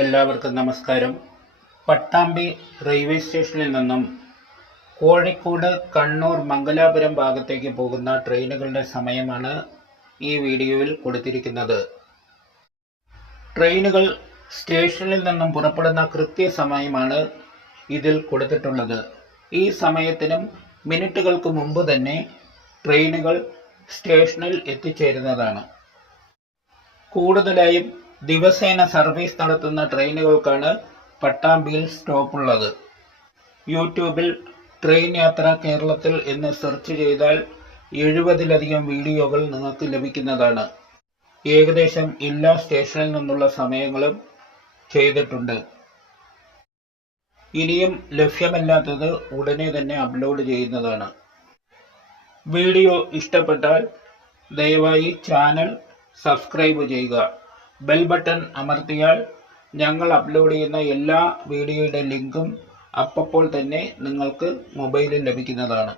എല്ലാവർക്കും നമസ്കാരം. പട്ടാമ്പി റെയിൽവേ സ്റ്റേഷനിൽ നിന്നും കോഴിക്കോട് കണ്ണൂർ മംഗലാപുരം ഭാഗത്തേക്ക് പോകുന്ന ട്രെയിനുകളുടെ സമയമാണ് ഈ വീഡിയോയിൽ കൊടുത്തിരിക്കുന്നത്. ട്രെയിനുകൾ സ്റ്റേഷനിൽ നിന്നും പുറപ്പെടുന്ന കൃത്യസമയമാണ് ഇതിൽ കൊടുത്തിട്ടുള്ളത്. ഈ സമയത്തിനും മിനിറ്റുകൾക്ക് മുമ്പ് തന്നെ ട്രെയിനുകൾ സ്റ്റേഷനിൽ എത്തിച്ചേരുന്നതാണ്. കൂടുതലായും ദിവസേന സർവീസ് നടത്തുന്ന ട്രെയിനുകൾക്കാണ് പട്ടാമ്പിയിൽ സ്റ്റോപ്പുള്ളത്. യൂട്യൂബിൽ ട്രെയിൻ യാത്ര കേരളത്തിൽ എന്ന് സെർച്ച് ചെയ്താൽ എഴുപതിലധികം വീഡിയോകൾ നിങ്ങൾക്ക് ലഭിക്കുന്നതാണ്. ഏകദേശം എല്ലാ സ്റ്റേഷനിൽ നിന്നുള്ള സമയങ്ങളും ചെയ്തിട്ടുണ്ട്. ഇനിയും ലഭ്യമല്ലാത്തത് ഉടനെ തന്നെ അപ്ലോഡ് ചെയ്യുന്നതാണ്. വീഡിയോ ഇഷ്ടപ്പെട്ടാൽ ദയവായി ചാനൽ സബ്സ്ക്രൈബ് ചെയ്യുക. ബെൽ ബട്ടൺ അമർത്തിയാൽ ഞങ്ങൾ അപ്ലോഡ് ചെയ്യുന്ന എല്ലാ വീഡിയോയുടെ ലിങ്കും അപ്പോൾ തന്നെ നിങ്ങൾക്ക് മൊബൈലിൽ ലഭിക്കുന്നതാണ്.